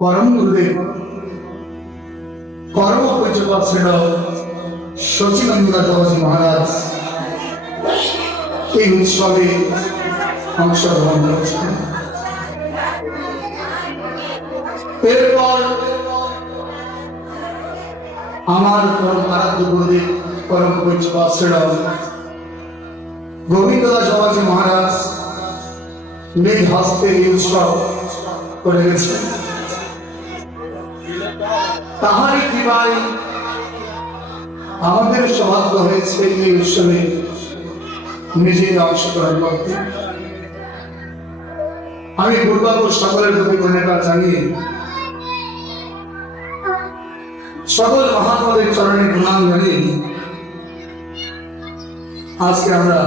পরম গুরুদেব পরম পূজ্যপাদ শ্রীল সচিদানন্দজি মহারাজ এই উৎসবে অংশগ্রহণ করেছেন। এরপর আমার পরম আরাধ্য গুরুদেব পরম পূজ্যপাদ শ্রীল গোবিন্দদাস মহারাজ নিজ হস্তে এই উৎসব করে গেছেন। তাহারই কৃপায় আমাদের সৌভাগ্য হয়েছে এই উৎসবে নিজের অংশগ্রহণ করতে। আমি পূর্বাগ্র সকলের প্রতি ধন্যবাদ জানিয়ে সকল মহাত্মাদের চরণে প্রণাম জানিয়ে আজকে আমরা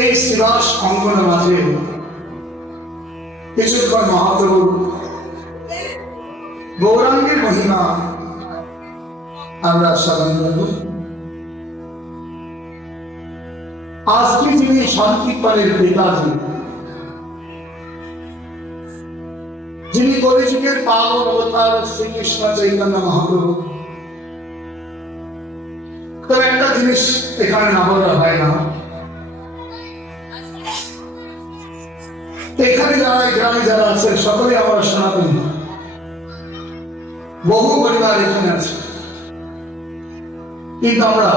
এই শ্রীবাস অঙ্গনের মাঝে কিছুক্ষণ মহাপ্রভু গৌরাঙ্গের মহিমা আমরা স্মরণ করব। আজকে যিনি শান্তিপালের পিতাজি, যিনি কলিযুগের পাবন অবতার শ্রীকৃষ্ণ চৈতন্য মহাপ্রভু, তবে একটা জিনিস এখানে না বলা হয় না, এখানে যারা গ্রামে যারা আছে সকলে আমরা সনাতনী, বহু পরিবার এখানে আছে, কিন্তু আমরা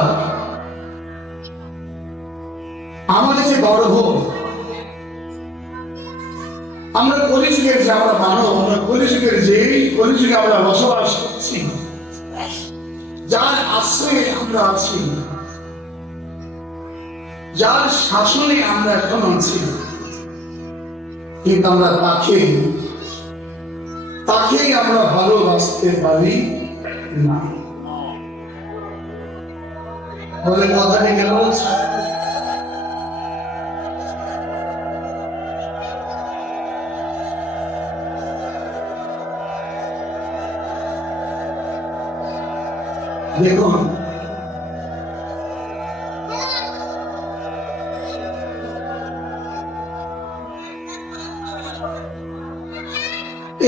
আমাদের যে গর্ব, আমরা কলিযুগের যে আমরা মানব, আমরা কলিযুগের যে কলিযুগে আমরা বসবাস করছি, যার আশ্রয়ে আমরা আছি, যার শাসনে আমরা এখন আছি, কিন্তু আমরা তাকেই আমরা ভালোবাসতে পারি না। বলে কথাটি গেল দেখুন,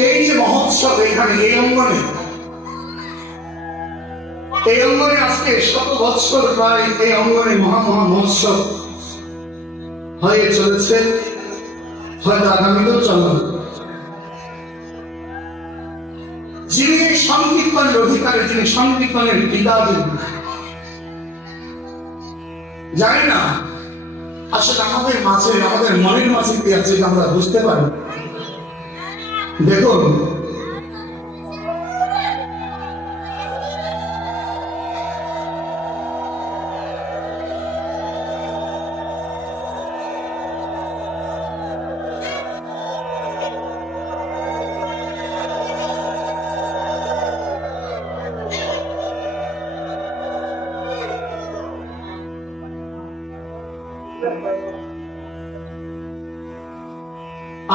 এই যে মহোৎসব এখানে এই অঙ্গনে আজকে শত বৎসর প্রায় এই অঙ্গনে মহা মহোৎসব হয়ে চলেছে, হয়তো আগামীতেও চলবে। যিনি সংকীর্তনের অধিকারী, যিনি সংকীর্তনের পিতাজি, জানি না আসলে আমাদের মাঝে, আমাদের মনের মাঝে কি আছে আমরা বুঝতে পারি। দেখুন,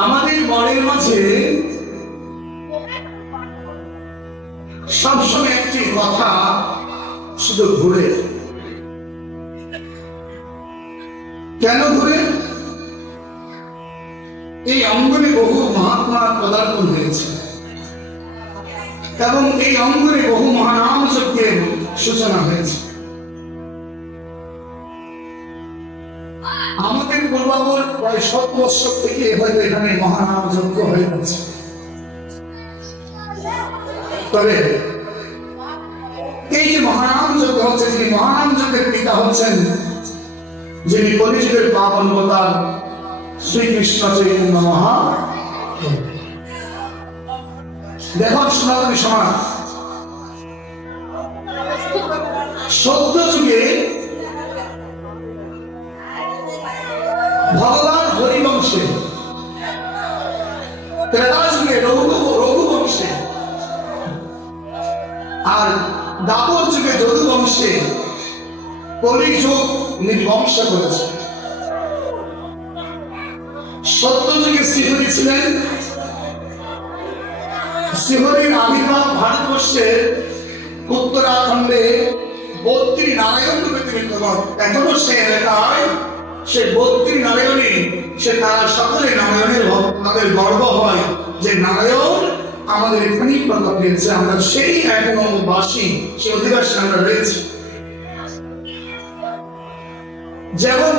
আমাদের মনের মাঝে সবসময় একটি কথা শুধু ঘুরে। কেন ঘুরে? এই অঙ্গনে বহু মহাত্মা পদার্পণ হয়েছে এবং এই অঙ্গনে বহু মহানাম যজ্ঞের সূচনা হয়েছে। আমাদের পূর্বাবর প্রায় 7 বছর থেকে হয়তো এখানে মহানাম যজ্ঞ হয়ে গেছে। তবে এই যে মহানাম যজ্ঞ হচ্ছে, যিনি মহানাম যজ্ঞের পিতা হচ্ছেন, যিনি কলিযুগের পাবন অবতার শ্রীকৃষ্ণ চৈতন্য মহাপ্রভু। দেখুন সনাতনী সমাজ, সত্য যুগে ভগবান হরিবংশে, ত্রেতা যুগে রঘুবংশে, আর দ্বাপর যুগে যদুবংশে কলিযুগ নির্বংশ করেছে। সত্য যুগে শ্রীহরি ছিলেন। শ্রীহরির আবির্ভাব ভারতবর্ষের উত্তরাখণ্ডে বদ্রী নারায়ণ রূপে তিনি প্রকট। এখনো সে এলাকায় সে বদ্রী নারায়ণী সে তারা সকলে নারায়ণের ভক্ত, তাদের গর্ব হয় যে নারায়ণ আমাদের এখানেই প্রকট হয়েছে, আমরা সেই এখনো বাসী, সেই অধিবাসী আমরা রয়েছি। যেমন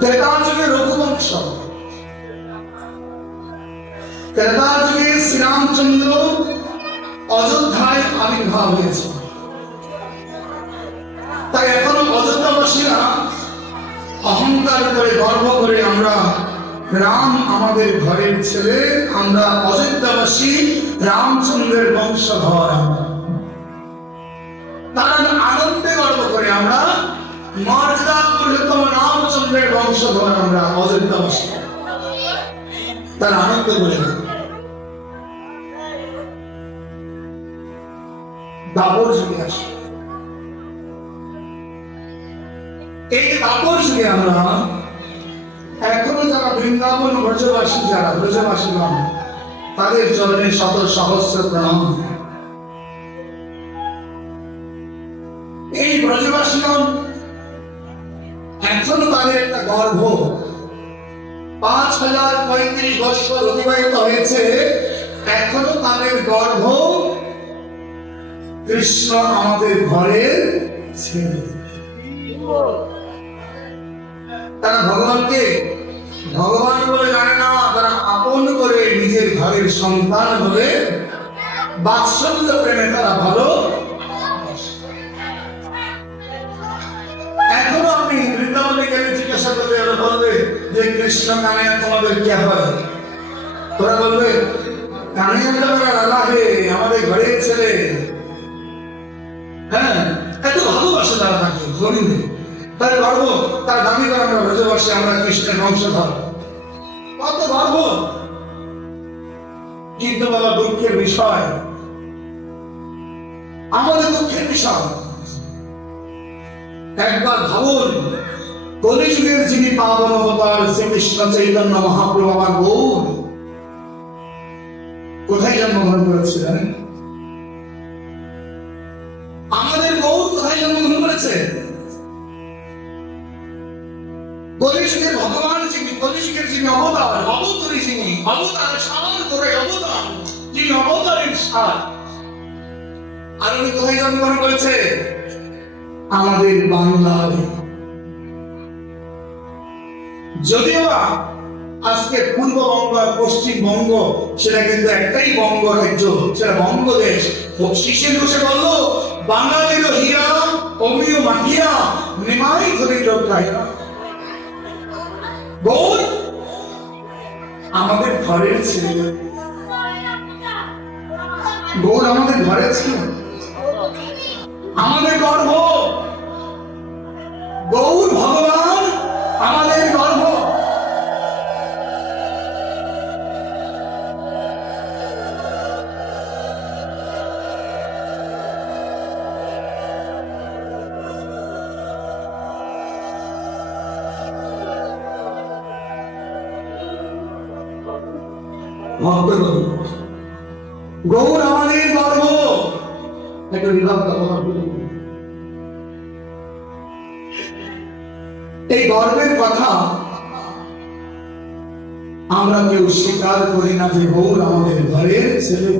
ত্রেতাযুগে রঘুবংশ, ত্রেতাযুগে শ্রীরামচন্দ্র অযোধ্যায় আবির্ভাব হয়েছে। তাই এখনো অযোধ্যাবাসীরা অহংকার করে গর্ব করে আমরা রাম আমাদের ঘরের ছেলে, আমরা অযোধ্যাবাসী, রামচন্দ্রের বংশধর। তারা আনন্দে গর্ব করে আমরা মর্যাদা পুরুষোত্তম রামচন্দ্রের বংশধর, আমরা অযোধ্যাবাসী। তারা আনন্দ করে দাপর যুগে আসে। এই দাপর যুগে আমরা এখনো যারা বৃন্দাবন ব্রজবাসী, যারা ব্রজবাসীগণ, তাদের চরণে শত সহস্র প্রণাম। এই ব্রজবাসীগণ এখনো তাদের একটা গর্ভ, 5035 বছর অতিবাহিত হয়েছে, এখনো তাদের গর্ভ কৃষ্ণ আমাদের ঘরের ছেলে। তারা ভগবানকে ভগবান বলে জানে না, তারা আপন করে নিজের ঘরের সন্তান বলে বাৎসল্য প্রেমে তারা ভালো। এখনো আপনি বৃন্দাবনে গেলে জিজ্ঞাসা করলে ওরা বলবে যে কৃষ্ণ কানাইয়া তোমাদের কে হয়? তোরা বলবে কানাইয়া দাদা হে আমাদের ঘরের ছেলে। হ্যাঁ, এত ভালোবাসে তারা থাকে হরিণে, তার গর্ব, তার দাবি করে আমরা ব্রজবাসী, আমরা কৃষ্ণের বংশধর, কত গর্ব। কিন্তু বাবা দুঃখের বিষয়, আমাদের দুঃখের বিষয়, একবার ভাবুন, কলিযুগের যিনি পাবন অবতার শ্রীকৃষ্ণ চৈতন্য মহাপ্রভু আমার গৌর কোথায় জন্মগ্রহণ করেছিলেন? আমাদের গৌর কোথায় জন্মগ্রহণ করেছে? কলিযুগের ভগবান যিনি, কলিযুগের যিনি অবতার, অবতারী যিনি, অবতার সার করে অবতার, যিনি অবতারের সার, আর উনি কোথায় জন্মগ্রহণ করেছে? আমাদের বাংলার। যদিও আজকে পূর্ববঙ্গ আর পশ্চিমবঙ্গ, সেটা কিন্তু একটাই বঙ্গ রাজ্য, সেটা বঙ্গদেশ। শিশির বসে বললো বাঙালির হীরা অমিয় মাটিয়া নিমাই ধরে লোকায়। গৌর আমাদের ঘরের ছিল, গৌর আমাদের ঘরের ছিল, আমাদের গর্ভ। গৌর ভগবান আমাদের গর্ভ। গৌর আমাদের গর্ব। একটা বিভাগ এই গর্বের কথা আমরা কেউ স্বীকার করি না যে গৌর আমাদের ঘরের ছেলে।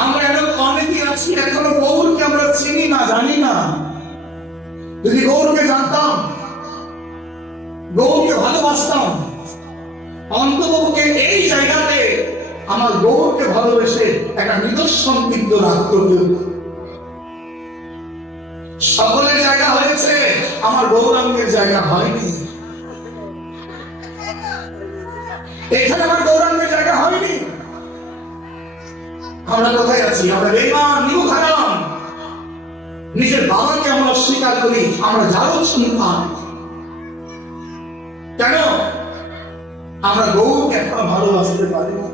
আমরা এরকম অনেকেই আছি এখনো গৌরকে আমরা চিনি না, জানি না। যদি গৌরকে জানতাম, গৌরকে ভালোবাসতাম, অন্ততপক্ষে এই জায়গাতে আমার গৌরকে ভালোবেসে একটা নিদর্শন কিন্তু রাখতো। সকলের জায়গা হয়েছে, আমার গৌরাঙ্গের জায়গা হয়নি। এখানে আমার গৌরাঙ্গের জায়গা হয়নি। আমরা কোথায় আছি? আমরা বেঈমান, নিমুখারাম। নিজের বাবাকে আমরা অস্বীকার করি, আমরা যারও সন্তান। কেন? আমরা গৌরকে এখনো ভালোবাসতে পারি না।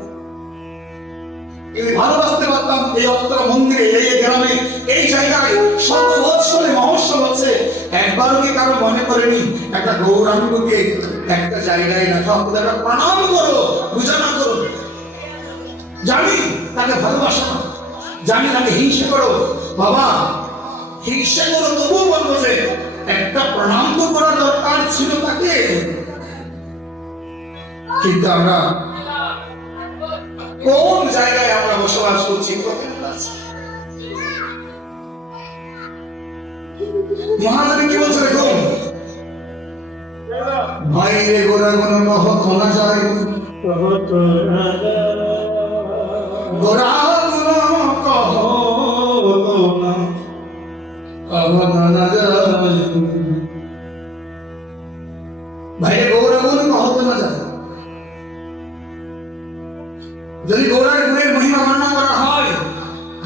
ভালোবাসতে পারতাম, এই অত্র মন্দিরে, এই গ্রামে, এই জায়গায় শত বৎসরে মহোৎসব হচ্ছে, একবারও কি কারো মনে করেনি একটা গৌরাঙ্গকে একটা জায়গায় রাখা, একটা প্রণাম করো, পূজনা করো? জানি তাকে ভালোবাসো না, জানি তাকে হিংসা করো। বাবা, হিংসা করো, তবুও বলবো যে একটা প্রণাম তো করা দরকার ছিল তাকে। কিন্তু আমরা কোন জায়গায় আমরা বসবাস করছি? মহানবী কি বলছে দেখুন, ভাইরে গোরা গোনা কহত না যায়, গোরা গোনা কহত না যায়, ভাইরে গোরা গোনা কহত না যায়। যদি গৌরার গুণের মহিমা বর্ণনা করা হয়,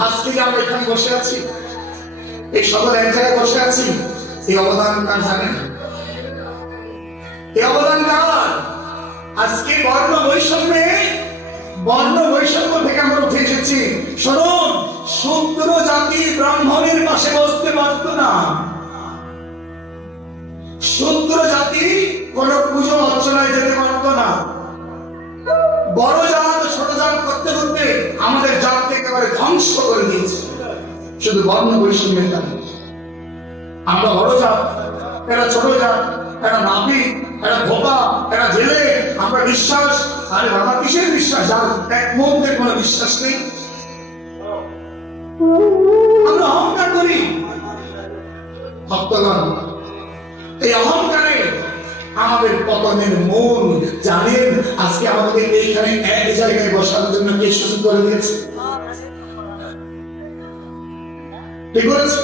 আজ থেকে আমরা এখানে বসে আছি, এই সকল এক জায়গায় বসে আছি, এই অবদান কার জানেন? এই অবদান কার? আজকে বর্ণ বৈষম্য থেকে আমরা উঠে এসেছি। শুনুন, শূদ্র জাতি ব্রাহ্মণের পাশে বসতে পারত না, শূদ্র জাতি কোন পুজো অর্চনায় যেতে পারত না। বড় জাত ছোট জাত করতে করতে আমাদের জাতকে একেবারে ধ্বংস করে দিয়েছে, শুধু বর্ণ বৈষম্যের কারণে। আমরা বড় জাত, এরা ছোট জাত, এরা নাপি, এরা ধোপা, এরা জেলে। আমরা বিশ্বাস, আরে বাবা কিসের বিশ্বাস? যার এক মধ্যে কোনো বিশ্বাস নেই। আমরা অহংকার করি। ভক্তগণ, এই অহংকারে আমাদের পতনের মূল জানেন। আজকে আমাদের এইখানে এক জায়গায় বসার জন্য কে সুযোগ করে দিয়েছে? ঠিক বলেছে?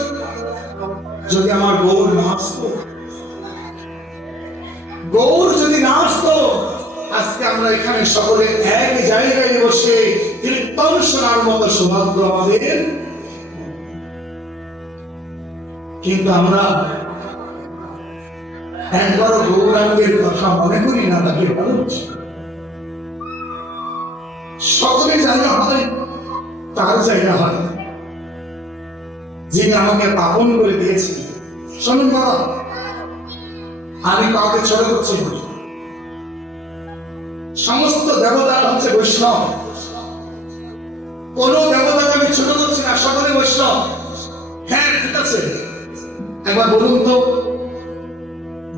যদি আমার গৌর না আসতো, গৌর যদি না আসতো, আজকে আমরা এখানে সকলে এক জায়গায় বসে কীর্তন শোনার মতো সৌভাগ্য আমাদের। কিন্তু আমরা একবারও গৌরাঙ্গের কথা মনে করি না, তাকে ভালোবাসি। সকলের জায়গা হয়, তার জায়গা হয় না, যিনি আমাকে পাবন করে দিয়েছে। শুনুন বাবা, আমি কাউকে ছোট করছি না। সমস্ত দেবতারা হচ্ছে বৈষ্ণব, কোন দেবতাকে আমি ছোট করছি না, সকলে বৈষ্ণব। হ্যাঁ ঠিক আছে, একবার বলুন তো,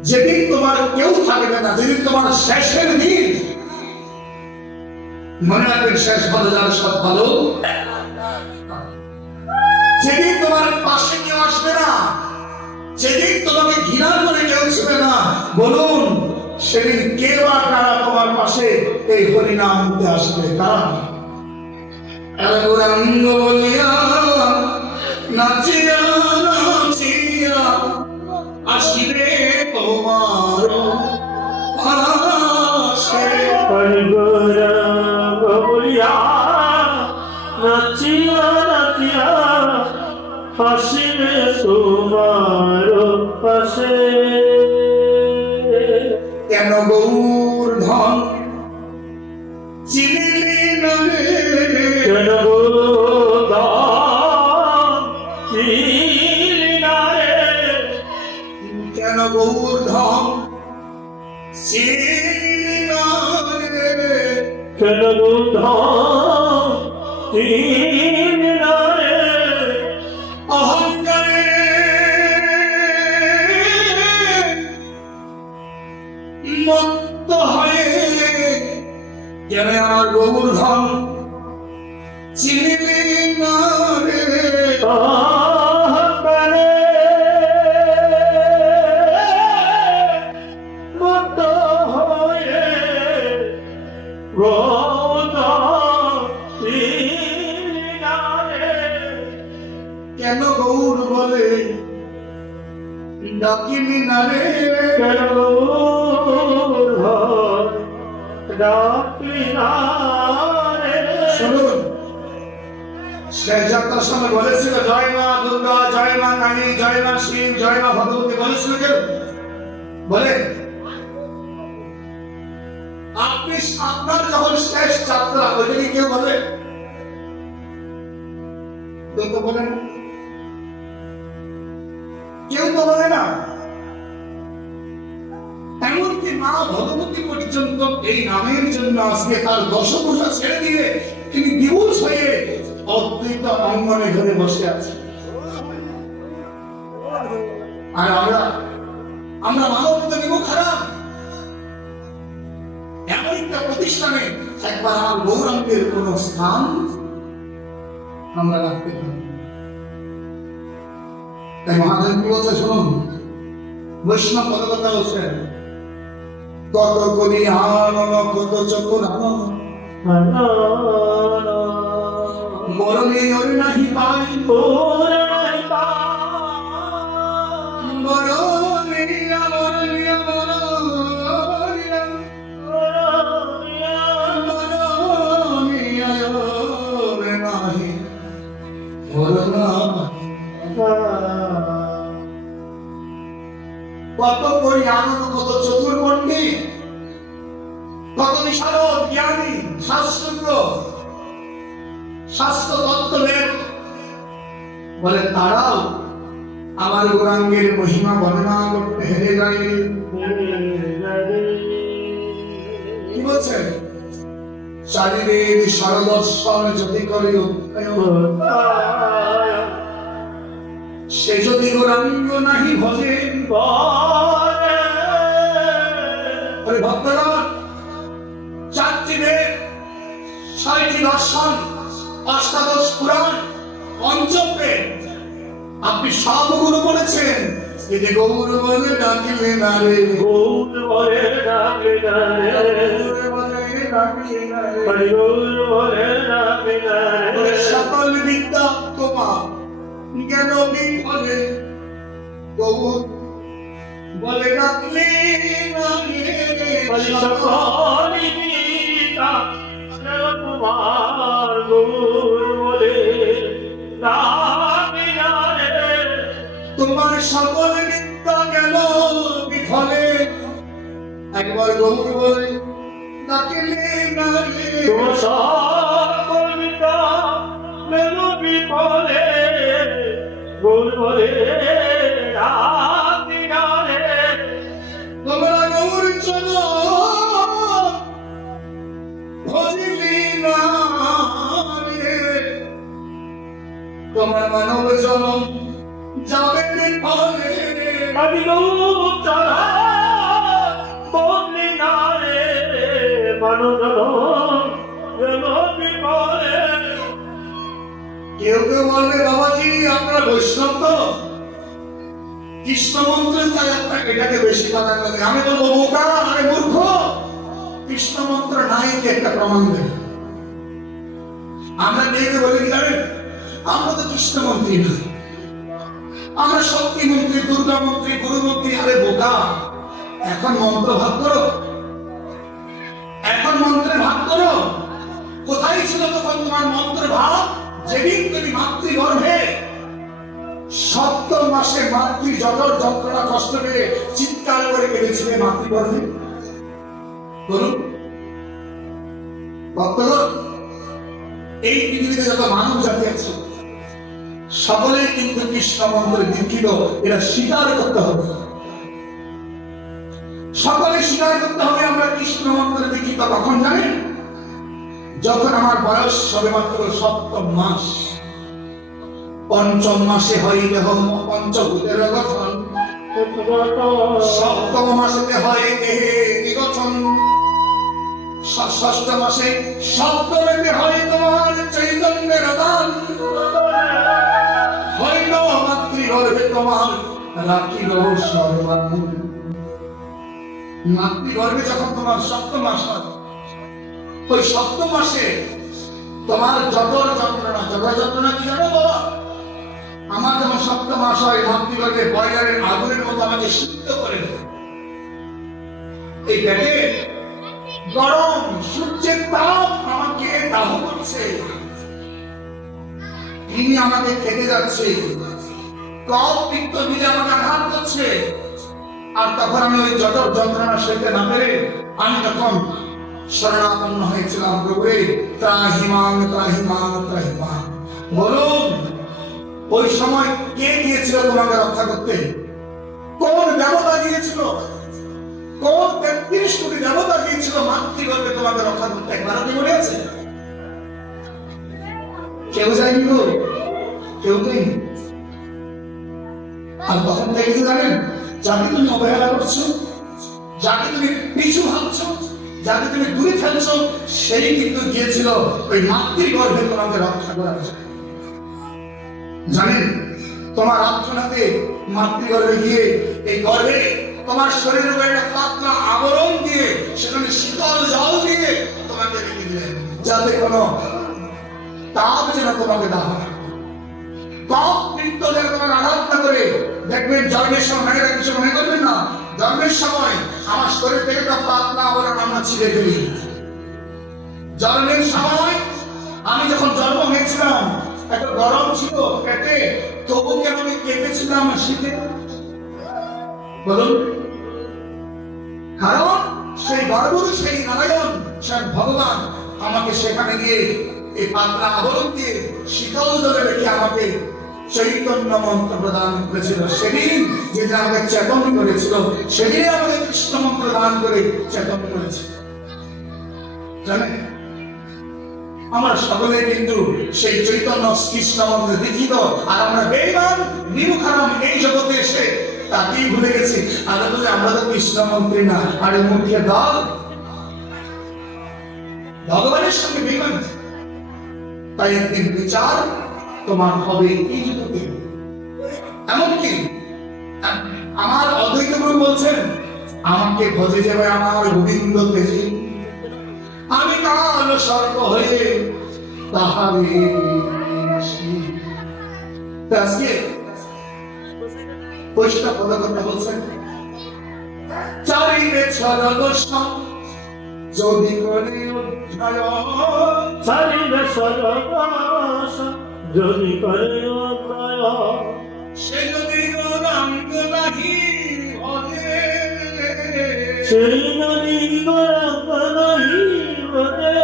যেদিন তোমার কেউ থাকবে না, যেদিন তোমার শেষের দিন, মনে রাখবেন শেষ ভালো যার সব ভালো, যেদিন তোমার পাশে কেউ আসবে না, যেদিন তোমাকে ঘৃণা করে কেউ ছিবে না, বলুন সেদিন কে বা কারা তোমার পাশে এই হরিনাম নিতে আসবে? কারা? গৌরাঙ্গ বলিয়া নাচিয়া নাচিয়া আসিবে তোমার পাশে। গৌরাঙ্গ বলিয়া নাচিয়া নাচিয়া আসিবে তোমার পাশে। কেন গৌর ধন চিনিলি না রে? কেন গৌর ধন চিনিলি না রে? কেন গৌর ধন চিনিলি না রে? কেন গৌর ধন চিনিলি না রে? অহংকারে মত্ত হয়ে কেন আমার গৌর ধন চিনিলি না রে? অহংকারে মত্ত হয়ে গৌর চিনিলি না রে? কেন গৌর বলে ডাকিলি না রে? কেন ডাকলি না রে? শুনুন, শেষ যাত্রার সময় বলেছিল জয় মা দুর্গা, জয় মা কালী, জয় মা শিব, জয় মা ভগবতী, বলেছিল কেউ? বলে আপনি আপনার যখন শেষ যাত্রা, ওইটা কি কেউ বলে? কেউ তো বলে না, কেউ তো বলে না। এমনকি মা ভগবতী পর্যন্ত এই নামের জন্য আজকে তার দশভূষা ছেড়ে দিয়ে তিনি বিভূষ হয়ে অদ্বৈত অঙ্গনে ধরে বসে আছে। আর আমরা আমরা মানবতা নিব খারাপ। এমন একটা প্রতিষ্ঠানে একবার আমার গৌরাঙ্গের কোন স্থান আমরা রাখতে পারি। তাই মহাদেব কি বলছে শুনুন, বৈষ্ণব পদকথা বলছেন, কত করি আনন কত চতুর মরণে ওর নাহি পাই মরণিয়া মরণিয়া মরণিয়া মরণিয়া ওর নাহি মরণা। কত করি আনন্দ কত চতুর পণ্ডিত, কত বিশারদ জ্ঞানী শাস্ত্র শাস্ত্র তত্ত্ববেদ বলে তারাও আমার গৌরাঙ্গের মহিমা বর্ণনা করতে হেরে যায়। কি বলছেন? চারিবেদ সরদর্শন যদি করে সে যদি গৌরাঙ্গ নাহি ভজে। ভক্তগণ, চারটি বেদ, ৬টি দর্শন, অষ্টাদশ পুরাণ, পঞ্চবেদ আপনি সব গুরু বলেছেন, এই যে গৌর বলে ডাকিলে না রে, গৌর বলে ডাকিলে না রে, গৌর বলে ডাকিলে না রে, গৌর বলে ডাকিলে না রে, সকল বিদ্যা তোমার জ্ঞান বিফলে গৌর বলে ডাকলে না রে, সকল বিদ্যা তোমার গৌর বলে ডাকিলে না রে, তোমার সকল বিদ্যা গেল বিফলে একবার গৌর বলে ডাকিলে না রে, তোমার সকল বিদ্যা গেল বিফলে গৌর বলে ডাকিলে না রে, তোমরা গৌর চলো ভজিলি না রে, তোমার মানব জনম যাবে বিফলে। আমি গৌর চলা বদলি না রে, মানব গেল বিফলে। কেউ কেউ বলবে বাবাজি আমরা বৈষ্ণব তো কৃষ্ণ মন্ত্রের তাই আপনাকে এটাকে বেশি কথা বলে। আমি বলবো বোকা, আরে মূর্খ, কৃষ্ণ মন্ত্র নাই কি একটা প্রমাণ দেবে। আমরা দেখে বলি কি জানেন, আমরা তো কৃষ্ণ মন্ত্রী না, আমরা শক্তি মন্ত্রী, দুর্গা মন্ত্রী, গুরু মন্ত্রী। আরে বোকা, এখন মন্ত্র ভাগ করো, এখন মন্ত্রের ভাগ করো। কোথায় ছিল তখন তোমার মন্ত্রের ভাগ? যেদিন তুমি মাতৃগর্ভে ৭ মাসে মাতৃ জঠর যন্ত্রণা কষ্ট পেয়ে চিৎকার করে কেঁদেছিলে মাতৃগর্ভে। বলুন ভক্তগণ, এই পৃথিবীতে যত মানব জাতি আছে সকলেই কিন্তু কৃষ্ণ মন্ত্রে দীক্ষিত, এরা স্বীকার করতে হবে। সকলে স্বীকার করতে হবে আমরা কৃষ্ণ মন্ত্রে দীক্ষিত। কখন জানেন? যখন আমার বয়স সবে মাত্র ৭ম মাস, ৫ম মাসে হইলে পঞ্চভূতের গঠন, ৭ম মাসেতে হয় দেহে নিগঠন, ৬ষ্ঠ মাসে সপ্তমেতে হয় তোমার চৈতন্যের দান, হইল মাতৃগর্ভে তোমার রাখিল সর্বান। মাতৃগর্ভে যখন তোমার ৭ম মাস হয়, ওই ৭ম মাসে তোমার জঠর যন্ত্রণা, জঠর যন্ত্রণা কি জানো বাবা? আমার যখন ৭ম মাস হয় মাতৃগর্ভে বয়লারের আগুনের মতো আমাকে সিদ্ধ করে দেয়। এই পেটে গরম সূর্যের তাপ আমাকে দাহ করছে, তিনি আমাকে খেতে যাচ্ছে, কফ পিত্ত মিলে আমাকে আঘাত করছে। আর তখন আমি ওই জঠর যন্ত্রণা সইতে না পেরে আমি তখন শরণাপন্ন হয়েছিলাম, প্রভুরে ত্রাহিমাং ত্রাহিমাং ত্রাহিমাং। বলুন ওই সময় কে গিয়েছিল তোমাকে রক্ষা করতে? কোন দেবতা গিয়েছিল? কোন ৩৩ কোটি দেবতা গিয়েছিল মাতৃগর্ভে তোমাকে রক্ষা করতে? একবার কি মনে আছে? কেউ যায়নি তো, কেউ নেই। আর তখন থেকে কি জানেন, যাকে তুমি অবহেলা করছো, যাকে তুমি পিছু ভাবছো, যাকে তুমি দূরে ফেলছো, সেই কিন্তু গিয়েছিল ওই মাতৃগর্ভে তোমাকে রক্ষা করার জন্য। জানেন, তোমার আত্মনাতে মাতৃগর্ভে গিয়ে এই গর্ভে তোমার শরীরের উপরে একটা পাতলা আবরণ দিয়ে, সেখানে শীতল জল দিয়ে তোমাকে রেখে দিলেন, যাতে কোনো তাপ যেন তোমাকে দাহ না করে, পাপ মৃত্য যেন তোমাকে আঘাত না করে। দেখবেন জন্মের সময় কিছু মনে করবেন না, জন্মের সময় আমার শরীর থেকে একটা পাতলা আবরণ আমরা ছিঁড়ে ফেলি। জন্মের সময় আমি যখন জন্ম হয়েছিলাম একটা গরম ছিল পেটে, তবু কেন আমি কেঁপেছিলাম শীতে? বলুন, কারণ সেই গর্ভরু, সেই নারায়ণ, সেই ভগবান আমাকে সেখানে গিয়ে এই পাতলা আবরণ দিয়ে শীতল জলে রেখে আমাকে চৈতন্য মন্ত্র প্রদান করেছিল। সেদিন যেটা আমাকে চেতন করেছিল, সেদিন আমাকে কৃষ্ণ মন্ত্র দান করে চেতন করেছিল। জানেন, আমরা সকলে কিন্তু সেই চৈতন্য কৃষ্ণ মন্ত্রে দীক্ষিত, আর আমরা বেঈমান নিমুখারাম এই জগতে এসে তাকেই ভুলে গেছি। আর বলে আমরা তো কৃষ্ণ মন্ত্রী না, আর এই মূর্খের দল ভগবানের সঙ্গে বেঈমান। তাই একদিন বিচার তোমার হবে এই জগতে। এমনকি আমার অদ্বৈত গুরু বলছেন, আমাকে ভজে যাবে আমার গোবিন্দ তেজে, আমি কাল সর্প হয়ে তাহারে। আজকে পরিষ্কার কথা বলছেন, চারিবে সরগোষ্ঠ যদি করে অধ্যায়ন, চারিবে সরগোষ্ঠ যদি করে অধ্যায়ন, সে যদি গৌরাঙ্গ নাহি হরে, সেই যদি গৌরাঙ্গ নাহি হরে,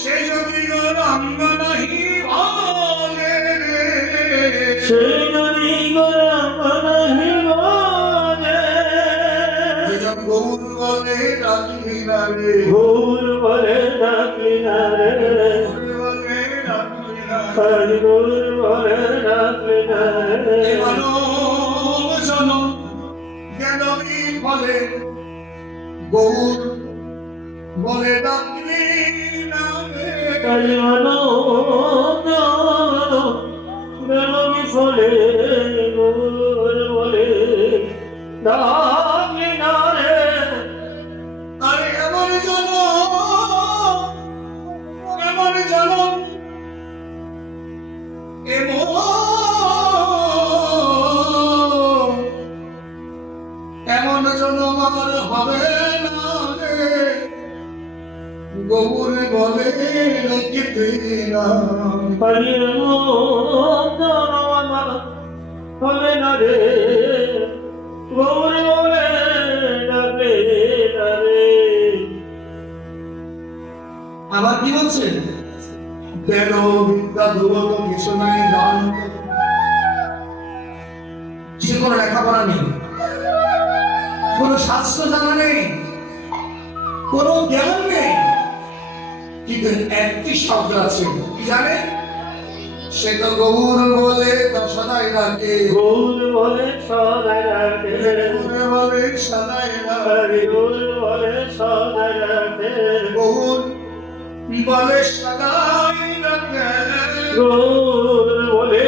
সে যদি গৌরাঙ্গ নাহি হরে, সেই যদি গৌরাঙ্গ নাহি হরে, গৌর বলে ডাকি না রে, ভুল বলে ডাকি না রে, গৌর বলে ডাকি না রে। হরি ভুল বলে ডাকি না রে, মানব জনম জ্ঞানী বলে গৌর বলে ডাকি না রে। হরি মানব বেলমি ফলে ভুল বলে ডাকি না রে। আরে এমন জনম, এমন জনম, এমন জনম আমার হবে না রে, গৌর বলে ডাকিতে না। হরি আমার হবে না রে, গৌর বলে ডাকে না রে। আবার কি বলছেন, বেদ বিদ্যা দুর্গত কিছু নাই জান, যে কোনো লেখাপড়া নেই, কোনো শাস্ত্র জানা নেই, কোনো জ্ঞান নেই, কিন্তু একটি শব্দ আছে, কি জানে? সে তো গৌর বলে তো সদাই ডাকে, গৌর বলে সদাই ডাকে, গৌর বলে সদাই ডাকে, হরি গৌর বলে সদাই ডাকে, গৌর বলে সদাই ডাকে, গৌর বলে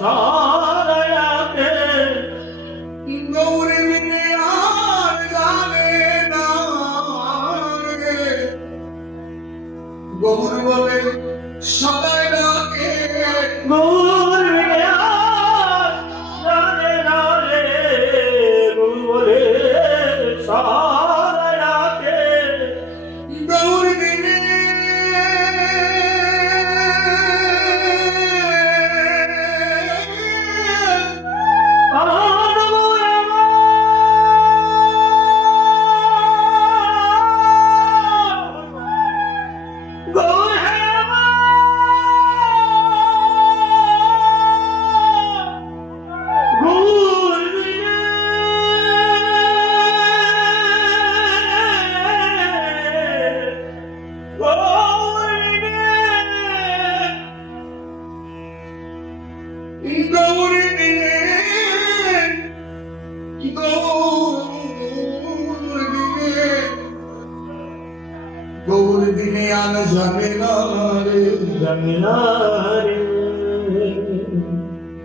সদাই ডাকে, গৌর বিনে আর জানে না রে, গৌর বলে সদাই ডাকে, গৌর বিনে আর জানে না রে, গৌর বলে সদাই ডাকে, গৌর বিনে গৌর দিনে আন জানে না রে। জমিনারে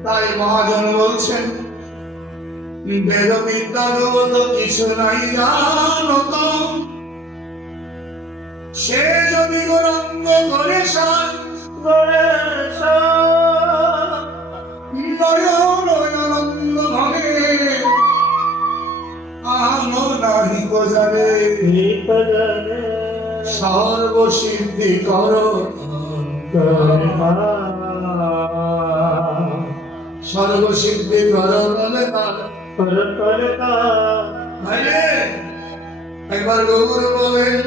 তাই মহাজন বলছেন বেদ বিদ্যা জগৎ কিছু নাই জানো তো, সে যদি গৌরাঙ্গ করে সার গণেশ নয়নানন্দ ভাবে আনো নাহি জানে নিপজনে সর্বসিদ্ধি কর করমা সর্বসিদ্ধি কর বলে তার করতা ভাইরে একবার গৌর বলেন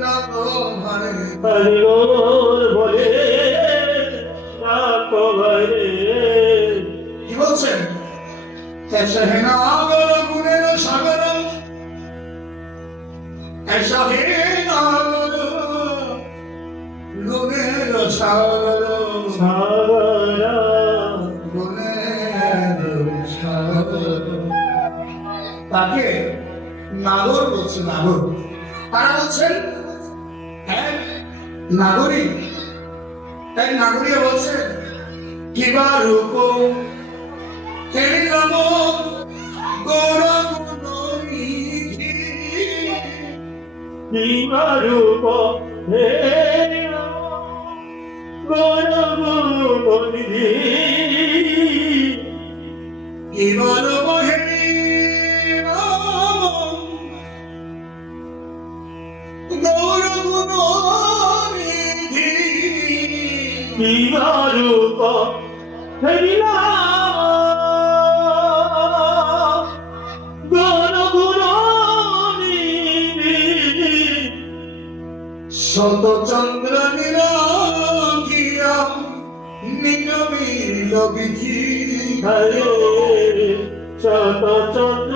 না তো মানে হরিগোর বলে রাখো ঘরে কি বলছেন এসা হে না আগর গুণের সাগর এসা হে না আগর গুণের সাগর সাগরা গুণের সাগর। তাকে নাগর বলছে, নাগর। তারা বলছেন এক নাগরিক, এক নাগরিক বলছে কিবা রূপ তেরি নাম গৌরগুণনিধি। বিমারূপ হে গৌরবনিধি কিবা রূপ হে নাম গৌরগুণনিধি। বিমারূপ হরিলা গৌরগুণনিধি শত চন্দ্র নিরঙ্গিয়া নিরমিল বিধি। হরে শত চন্দ্র